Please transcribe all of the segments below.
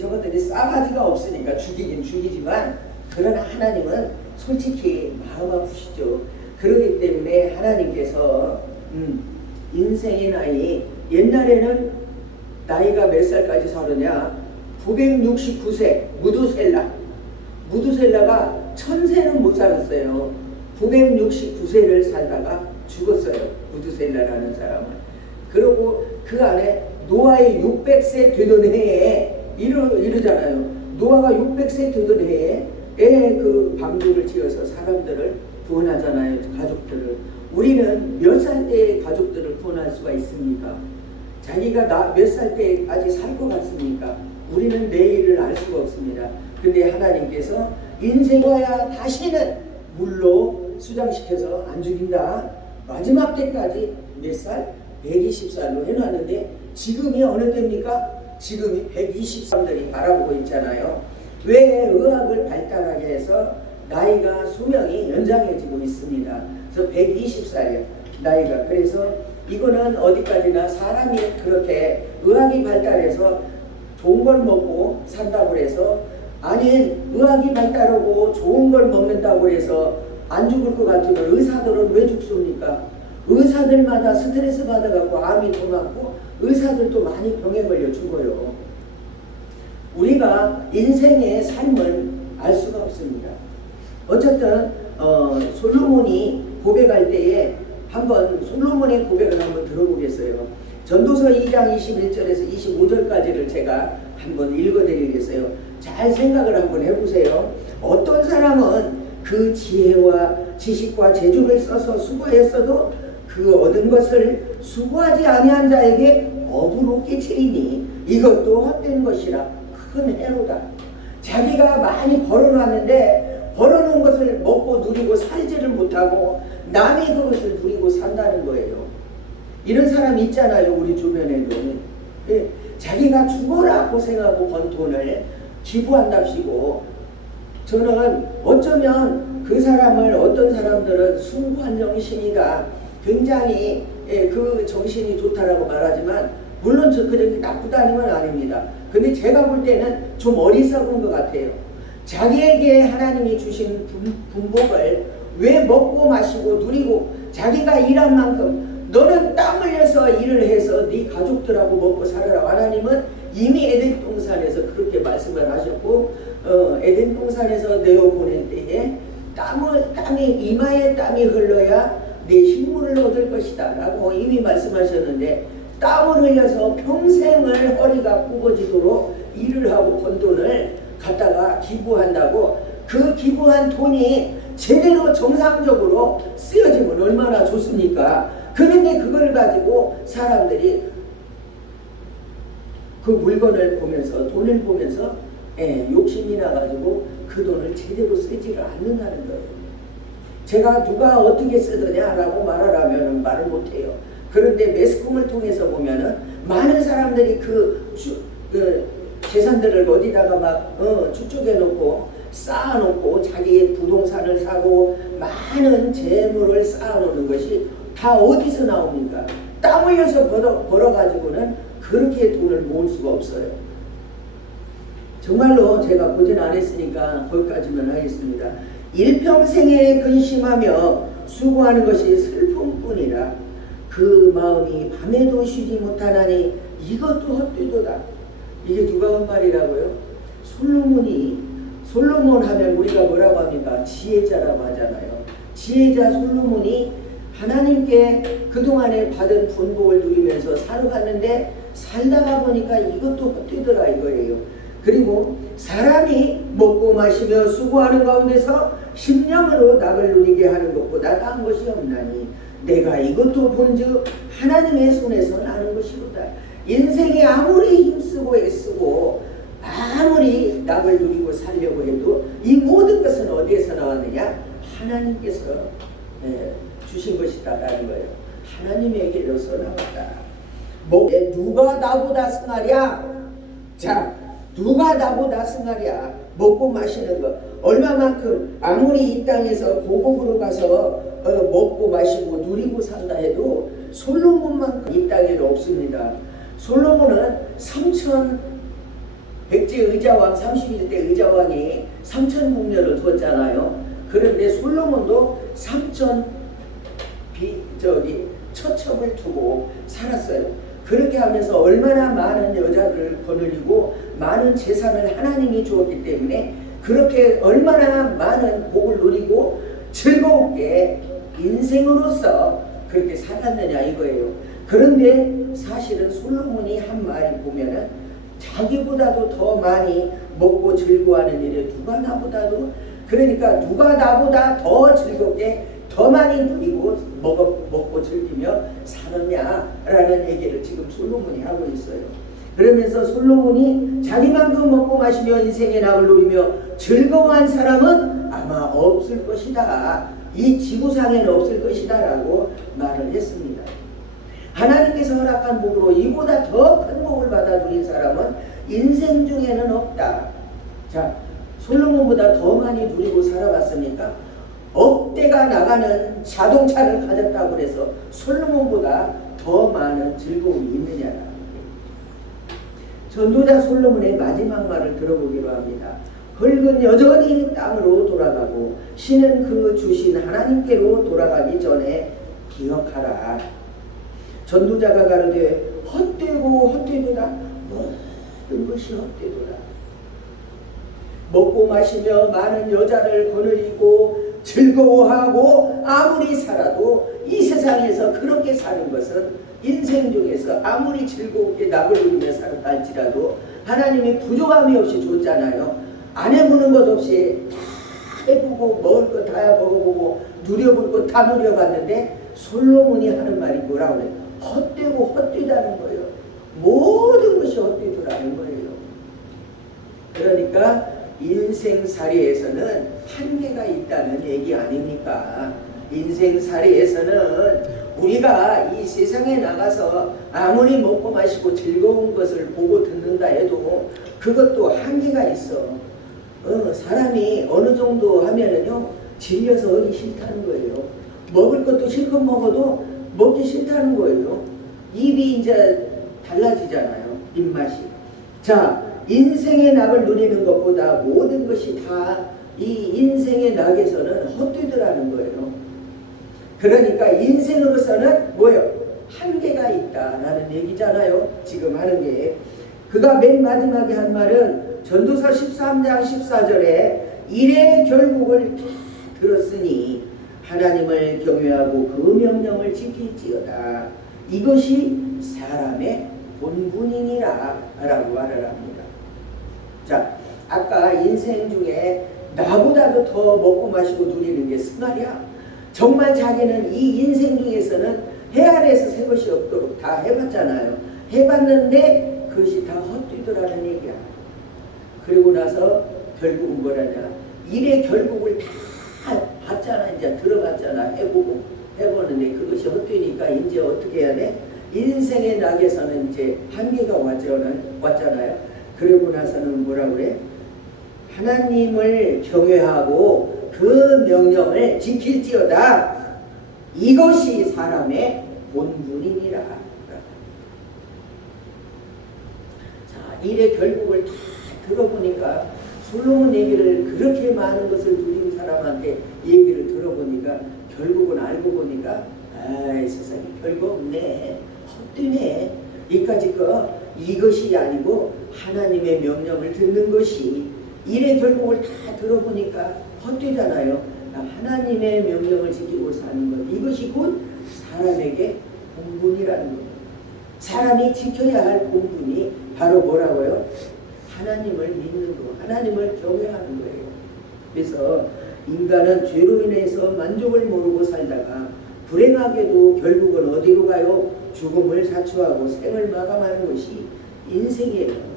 저것들이 싸가지가 없으니까 죽이긴 죽이지만, 그러나 하나님은 솔직히 마음 아프시죠. 그렇기 때문에 하나님께서 인생의 나이, 옛날에는 나이가 몇 살까지 살았냐, 969세 무두셀라가 1000세는 못 살았어요. 969세를 살다가 죽었어요, 무두셀라라는 사람은. 그리고 그 안에 노아의 600세 되던 해에 이러잖아요. 노아가 600세 되던 해에 그 방주를 지어서 사람들을 구원하잖아요, 가족들을. 우리는 몇 살 때의 가족들을 구원할 수가 있습니까? 자기가 몇 살 때까지 살 것 같습니까? 우리는 내일을 알 수가 없습니다. 근데 하나님께서 인생과야 다시는 물로 수장시켜서 안 죽인다. 마지막 때까지 몇 살? 120살로 해놨는데 지금이 어느 때입니까? 지금이 120살들이 바라보고 있잖아요. 왜? 의학을 발달하게 해서 나이가 수명이 연장해지고 있습니다. 그래서 120살이요, 나이가. 그래서 이거는 어디까지나 사람이 그렇게 의학이 발달해서 좋은 걸 먹고 산다고 해서, 아니 의학이 발달하고 좋은 걸 먹는다고 해서 안 죽을 것 같으면 의사들은 왜 죽습니까? 의사들마다 스트레스 받아갖고 암이 더 많고 의사들도 많이 병에 걸려 죽어요. 우리가 인생의 삶을 알 수가 없습니다. 어쨌든 솔로몬이 고백할 때에 한번 솔로몬의 고백을 한번 들어보겠어요. 전도서 2장 21절에서 25절까지를 제가 한번 읽어드리겠어요. 잘 생각을 한번 해보세요. 어떤 사람은 그 지혜와 지식과 재주를 써서 수고했어도 그 얻은 것을 수고하지 아니한 자에게 업으로 끼치리니 이것도 헛된 것이라 큰 해로다. 자기가 많이 벌어놨는데 벌어놓은 것을 먹고 누리고 살지를 못하고 남이 그것을 누리고 산다는 거예요. 이런 사람이 있잖아요, 우리 주변에도. 자기가 죽어라 고생하고 번 돈을 기부한답시고, 저는 어쩌면 그 사람을 어떤 사람들은 숭고한 정신이다, 굉장히 그 정신이 좋다라고 말하지만, 물론 저 그렇게 나쁘다는 건 아닙니다. 근데 제가 볼 때는 좀 어리석은 것 같아요. 자기에게 하나님이 주신 분복을 왜 먹고 마시고 누리고, 자기가 일한 만큼 너는 땀 흘려서 일을 해서 네 가족들하고 먹고 살아라. 하나님은 이미 에덴 동산에서 그렇게 말씀을 하셨고, 에덴 동산에서 내어 보낼 때에 땀이 이마에 땀이 흘러야 내 힘을 얻을 것이다 라고 이미 말씀하셨는데, 땀을 흘려서 평생을 허리가 굽어지도록 일을 하고 번 돈을 갖다가 기부한다고, 그 기부한 돈이 제대로 정상적으로 쓰여지면 얼마나 좋습니까? 그런데 그걸 가지고 사람들이 그 물건을 보면서, 돈을 보면서 욕심이 나가지고 그 돈을 제대로 쓰지를 않는다는 거예요. 제가 누가 어떻게 쓰더냐라고 말을 하면 말을 못해요. 그런데 매스컴을 통해서 보면은 많은 사람들이 그 재산들을 어디다가 막 축적해 놓고 쌓아놓고 자기의 부동산을 사고 많은 재물을 쌓아놓는 것이 다 어디서 나옵니까? 땀 흘려서 벌어가지고는 그렇게 돈을 모을 수가 없어요. 정말로 제가 보진 않았으니까 거기까지만 하겠습니다. 일평생에 근심하며 수고하는 것이 슬픔뿐이라 그 마음이 밤에도 쉬지 못하나니 이것도 헛되도다. 이게 누가 한 말이라고요? 솔로몬 하면 우리가 뭐라고 합니까? 지혜자라고 하잖아요. 지혜자 솔로몬이 하나님께 그동안에 받은 분복을 누리면서 살아갔는데 살다가 보니까 이것도 헛되더라 이거예요. 그리고 사람이 먹고 마시며 수고하는 가운데서 심령으로 낙을 누리게 하는 것보다 나은 것이 없나니 내가 이것도 본즉 하나님의 손에서 나는 것이로다. 인생이 아무리 힘쓰고 애쓰고 아무리 낙을 누리고 살려고 해도 이 모든 것은 어디에서 나왔느냐? 하나님께서 주신 것이다라는 거예요. 하나님에게로서 나왔다. 누가 나보다 승하랴? 자, 누가 나보다 승하랴? 먹고 마시는 것 얼마만큼 아무리 이 땅에서 고국으로 가서 먹고 마시고 누리고 산다 해도 솔로몬만큼 이 땅에는 없습니다. 솔로몬은 백제 의자왕 31대 의자왕이 3,000궁녀를 두었잖아요. 그런데 솔로몬도 3,000 처첩을 두고 살았어요. 그렇게 하면서 얼마나 많은 여자를 거느리고 많은 재산을 하나님이 주었기 때문에 그렇게 얼마나 많은 복을 누리고 즐겁게 인생으로서 그렇게 살았느냐 이거예요. 그런데 사실은 솔로몬이 한 말이 보면은 자기보다도 더 많이 먹고 즐거워하는 일에 누가 나보다도, 그러니까 누가 나보다 더 즐겁게 더 많이 누리고 먹고 즐기며 살았냐라는 얘기를 지금 솔로몬이 하고 있어요. 그러면서 솔로몬이 자기만큼 먹고 마시며 인생의 낙을 누리며 즐거워한 사람은 아마 없을 것이다. 이 지구상에는 없을 것이다 라고 말을 했습니다. 하나님께서 허락한 복으로 이보다 더 큰 복을 받아 누린 사람은 인생 중에는 없다. 자, 솔로몬보다 더 많이 누리고 살아봤으니까 억대가 나가는 자동차를 가졌다고 해서 솔로몬보다 더 많은 즐거움이 있느냐라. 전도자 솔로몬의 마지막 말을 들어보기로 합니다. 흙은 여전히 땅으로 돌아가고 신은 그 주신 하나님께로 돌아가기 전에 기억하라. 전도자가 가로되 헛되고 헛되도다. 모든 것이 헛되도다. 먹고 마시며 많은 여자를 거느리고 즐거워하고 아무리 살아도 이 세상에서 그렇게 사는 것은 인생 중에서 아무리 즐겁게 낙을 누리며 살았다 할지라도 하나님이 부족함이 없이 줬잖아요. 안 해보는 것 없이 다 해보고 먹을 것 다 먹어보고 누려볼 것 다 누려봤는데 솔로몬이 하는 말이 뭐라고 그래요? 헛되고 헛되다는 거예요. 모든 것이 헛되더라는 거예요. 그러니까 인생살이에서는 한계가 있다는 얘기 아닙니까? 인생살이에서는 우리가 이 세상에 나가서 아무리 먹고 마시고 즐거운 것을 보고 듣는다 해도 그것도 한계가 있어. 사람이 어느 정도 하면은요 질려서 하기 싫다는 거예요. 먹을 것도 실컷 먹어도 먹기 싫다는 거예요. 입이 이제 달라지잖아요. 입맛이. 자, 인생의 낙을 누리는 것보다 모든 것이 다 이 인생의 낙에서는 헛되더라는 거예요. 그러니까 인생으로서는 뭐예요? 한계가 있다라는 얘기잖아요. 지금 하는 게. 그가 맨 마지막에 한 말은 전도서 13장 14절에 일의 결국을 다 들었으니 하나님을 경외하고 그 명령을 지킬지어다. 이것이 사람의 본분이니라 라고 말을 합니다. 자, 아까 인생 중에 나보다도 더 먹고 마시고 누리는 게 승말이야. 정말 자기는 이 인생 중에서는 해 아래에서 새 것이 없도록 다 해봤잖아요. 해봤는데 그것이 다 헛되더라는 얘기야. 그리고 나서 결국은 뭐라냐, 일의 결국을 다 봤잖아. 이제 들어봤잖아. 해보는데 그것이 헛되니까 이제 어떻게 해야 돼? 인생의 낙에서는 이제 한계가 왔잖아요. 그러고 나서는 뭐라 그래? 하나님을 경외하고 그 명령을 지킬지어다. 이것이 사람의 본분이니라. 자, 일의 결국을 다 들어보니까 솔로몬 얘기를 그렇게 많은 것을 누린 사람한테 얘기를 들어보니까 결국은 알고 보니까 아이 세상에 별거 없네. 헛되네. 이까짓 거 이것이 아니고 하나님의 명령을 듣는 것이 일의 결국을 다 들어보니까 헛되잖아요. 하나님의 명령을 지키고 사는 것, 이것이 곧 사람에게 본분이라는 겁니다. 사람이 지켜야 할 본분이 바로 뭐라고요? 하나님을 믿는 거, 하나님을 경외하는 거예요. 그래서 인간은 죄로 인해서 만족을 모르고 살다가 불행하게도 결국은 어디로 가요? 죽음을 자초하고 생을 마감하는 것이 인생이에요.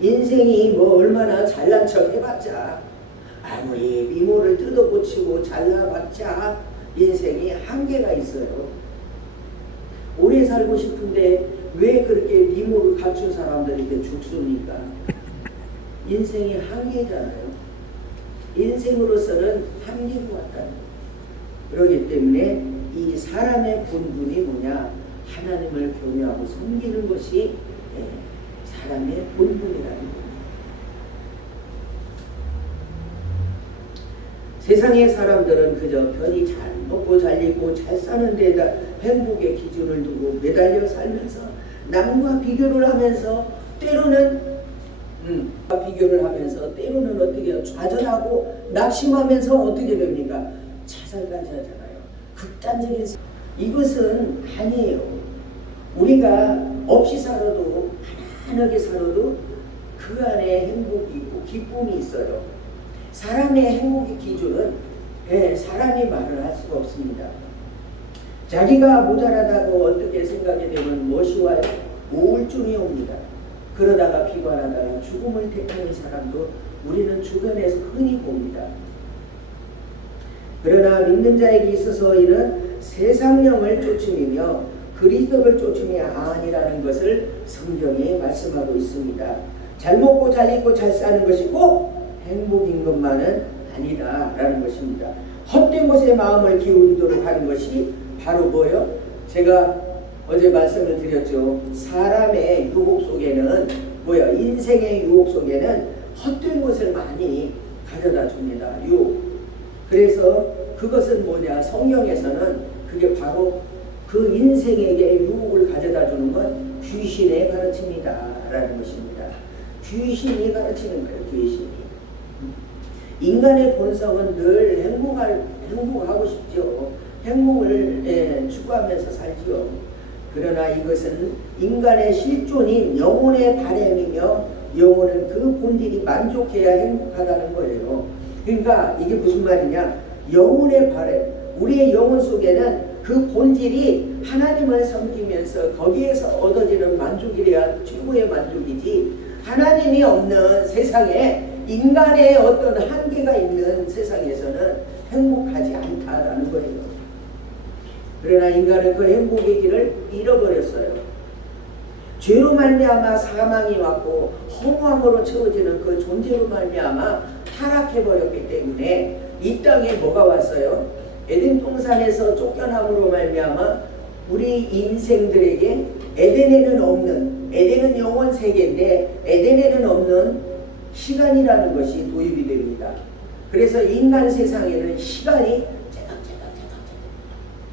인생이 뭐 얼마나 잘난 척 해봤자, 아무리 미모를 뜯어고치고 잘나봤자 인생이 한계가 있어요. 오래 살고 싶은데 왜 그렇게 미모를 갖춘 사람들이 이렇게 죽습니까? 인생이 한계잖아요. 인생으로서는 한계가 왔다. 그렇기 때문에 이 사람의 본분이 뭐냐? 하나님을 경외하고 섬기는 것이 사람의 본분이라는 겁니다. 세상의 사람들은 그저 편히 잘 먹고 잘 입고 잘 사는 데다 행복의 기준을 두고 매달려 살면서 남과 비교를 하면서 때로는 어떻게 좌절하고 낙심하면서 어떻게 됩니까? 자살까지 하잖아요. 극단적인 이것은 아니에요. 우리가 없이 살아도 가난하게 살아도 그 안에 행복이 있고 기쁨이 있어요. 사람의 행복의 기준은 사람이 말을 할 수가 없습니다. 자기가 모자라다고 어떻게 생각이 되면 무엇이 와요? 우울증이 옵니다. 그러다가 비관하다가 죽음을 택하는 사람도 우리는 주변에서 흔히 봅니다. 그러나 믿는 자에게 있어서 이는 세상령을 쫓음이며 그리스도를 쫓음이 아니라는 것을 성경에 말씀하고 있습니다. 잘 먹고 잘 입고 잘 사는 것이 꼭 행복인 것만은 아니다라는 것입니다. 헛된 것에 마음을 기울이도록 하는 것이 바로 뭐요? 제가 어제 말씀을 드렸죠. 사람의 유혹 속에는 뭐야? 인생의 유혹 속에는 헛된 것을 많이 가져다 줍니다. 유혹. 그래서 그것은 뭐냐? 성경에서는 그게 바로 그 인생에게 유혹을 가져다 주는 건 귀신의 가르침이다 라는 것입니다. 귀신이 가르치는 거예요. 귀신이. 인간의 본성은 늘 행복하고 싶죠. 행복을 추구하면서 살지요. 그러나 이것은 인간의 실존인 영혼의 바람이며 영혼은 그 본질이 만족해야 행복하다는 거예요. 그러니까 이게 무슨 말이냐? 영혼의 바람, 우리의 영혼 속에는 그 본질이 하나님을 섬기면서 거기에서 얻어지는 만족이래야 최고의 만족이지, 하나님이 없는 세상에 인간의 어떤 한계가 있는 세상에서는 행복하지 않다라는 거예요. 그러나 인간은 그 행복의 길을 잃어버렸어요. 죄로 말미암아 사망이 왔고 허무함으로 채워지는 그 존재로 말미암아 타락해버렸기 때문에 이 땅에 뭐가 왔어요? 에덴 동산에서 쫓겨남으로 말미암아 우리 인생들에게 에덴에는 없는, 에덴은 영원 세계인데 에덴에는 없는 시간이라는 것이 도입이 됩니다. 그래서 인간 세상에는 시간이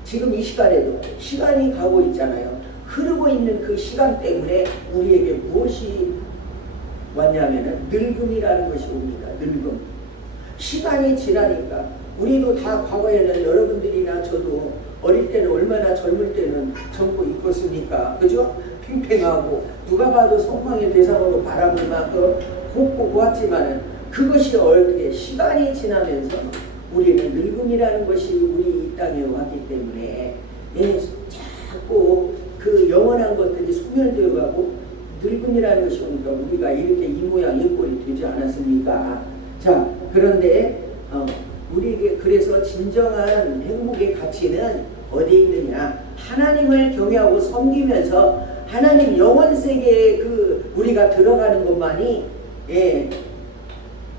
지금 이 시간에도 시간이 가고 있잖아요. 흐르고 있는 그 시간 때문에 우리에게 무엇이 왔냐면은 늙음이라는 것이 옵니다. 늙음. 시간이 지나니까 우리도 다 과거에는 여러분들이나 저도 어릴 때는 얼마나 젊을 때는 젊고 이뻤습니까? 그죠? 팽팽하고 누가 봐도 성망의 대상으로 바라볼 만큼 곱고 고왔지만은 그것이 어떻게 시간이 지나면서 우리는 늙음이라는 것이 우리 이 땅에 왔기 때문에 자꾸 그 영원한 것들이 소멸되어 가고 늙음이라는 것이 오니까 우리가 이렇게 이 모양 이 꼴이 되지 않았습니까? 자, 그런데 우리에게 그래서 진정한 행복의 가치는 어디에 있느냐? 하나님을 경외하고 섬기면서 하나님 영원 세계에 그 우리가 들어가는 것만이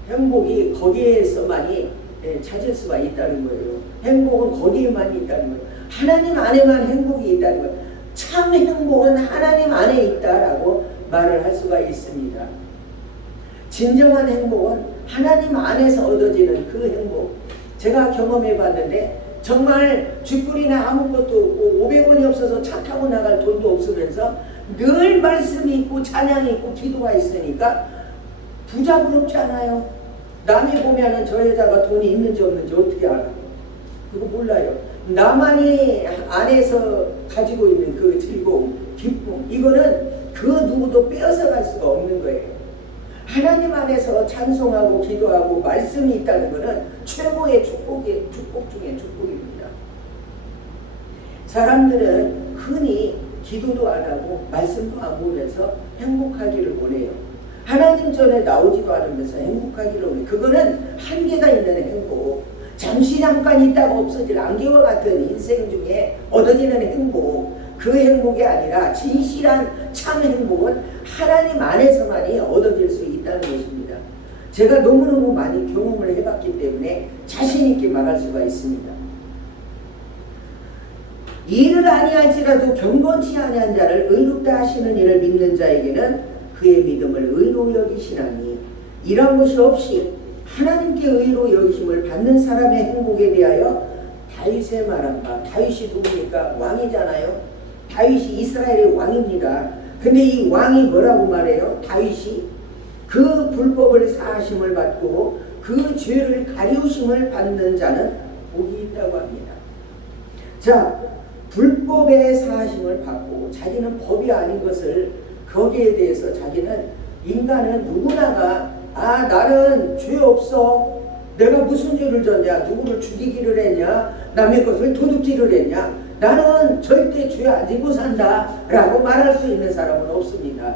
행복이 거기에서만이 찾을 수가 있다는 거예요. 행복은 거기에만 있다는 거예요. 하나님 안에만 행복이 있다는 거예요. 참 행복은 하나님 안에 있다라고 말을 할 수가 있습니다. 진정한 행복은 하나님 안에서 얻어지는 그 행복. 제가 경험해 봤는데 정말 쥐뿔이나 아무것도 없고 500원이 없어서 차 타고 나갈 돈도 없으면서 늘 말씀이 있고 찬양이 있고 기도가 있으니까 부자 부럽지 않아요. 남이 보면은 저 여자가 돈이 있는지 없는지 어떻게 알아? 그거 몰라요. 나만이 안에서 가지고 있는 그 즐거움, 기쁨, 이거는 그 누구도 빼앗아갈 수가 없는 거예요. 하나님 안에서 찬송하고 기도하고 말씀이 있다는 것은 최고의 축복 중에 축복입니다. 사람들은 흔히 기도도 안 하고 말씀도 안 보면서 행복하기를 원해요. 하나님 전에 나오지도 않으면서 행복하기를 원해요. 그거는 한계가 있는 행복. 잠깐 있다가 없어질 안개와 같은 인생 중에 얻어지는 행복, 그 행복이 아니라 진실한 참 행복은 하나님 안에서만이 얻어질 수 있다는 것입니다. 제가 너무너무 많이 경험을 해봤기 때문에 자신 있게 말할 수가 있습니다. 일을 아니할지라도 경건치 아니한 자를 의롭다 하시는 이를 믿는 자에게는 그의 믿음을 의로 여기시나니 이런 것이 없이 하나님께 의로 여기심을 받는 사람의 행복에 대하여 다윗의 말한 바, 다윗이 누굽니까? 왕이잖아요. 다윗이 이스라엘의 왕입니다. 근데 이 왕이 뭐라고 말해요? 다윗이 그 불법을 사하심을 받고 그 죄를 가리우심을 받는 자는 복이 있다고 합니다. 자, 불법의 사하심을 받고 자기는 법이 아닌 것을, 거기에 대해서 자기는, 인간은 누구나가 나는 죄 없어, 내가 무슨 죄를 졌냐, 누구를 죽이기를 했냐, 남의 것을 도둑질을 했냐, 나는 절대 죄 안 지고 산다 라고 말할 수 있는 사람은 없습니다.